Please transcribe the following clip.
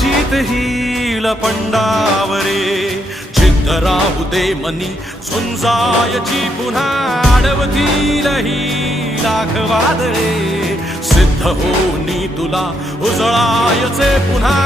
जीत hill पंडावरे जिद्द राहू दे मनी झुंजायची पुन्हा अडवतील ही लाख वादळे सिद्ध होनी तुला उजळायचे पुन्हा